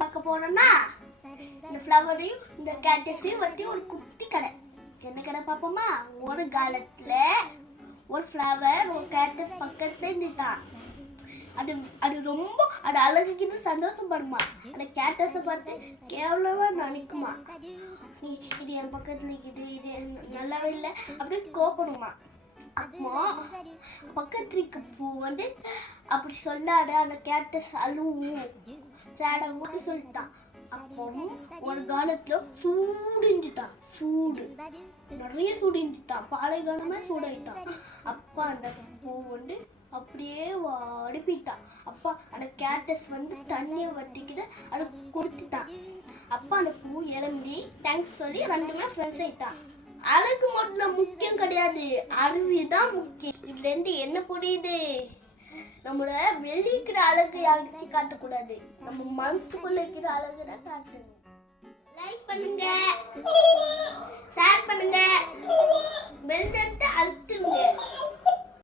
போறோம்னா இந்த ஃப்ளவரையும் இந்த கேட்டஸையும் வச்சு ஒரு குட்டி கடை. என்ன கடை பார்ப்போமா? ஒரு காலத்துல ஒரு ஃப்ளவர் ஒரு கேட்டஸ் பக்கத்துல இருந்துட்டான் அது அது ரொம்ப அது அழகுக்கிட்டு சந்தோஷப்படுமா அந்த கேட்டஸை பார்த்து கேவலமா நினைக்குமா இது என் பக்கத்துல இருக்குது இது நல்லாவே இல்லை அப்படியே கோபப்படுமா அப்போ பக்கத்துக்கு இருக்க வந்து அப்படி சொல்லாத அந்த கேட்டஸ் அழுவும் சேடவும் சொல்லிட்டான். அப்போ ஒரு காலத்துல சூடுஞ்சுட்டான். சூடு. நிறைய சூடிஞ்சுட்டான். பாலைகாலமே சூடாயிட்டான். அப்பா அந்த பூ வந்து அப்படியே அடுப்பிட்டான் அப்பா அந்த கேட்டஸ் வந்து தண்ணியை வட்டிக்கிட்டு அது கொடுத்துட்டான் அப்பா அந்த பூ எலும்பி தேங்க்ஸ் சொல்லி ரெண்டுமே ஃப்ரெண்ட்ஸ் ஆயிட்டான். அழகு மட்டும் முக்கியம் கிடையாது. அறிவு தான் முக்கியம். இதுல இருந்து என்ன புரியுது? நம்மள வெளிக்கிற அழகு யாருக்கு காட்டக்கூடாது. நம்ம மனசுக்குள்ள இருக்கிற அழகு தான் காட்டணும் லைக் பண்ணுங்க.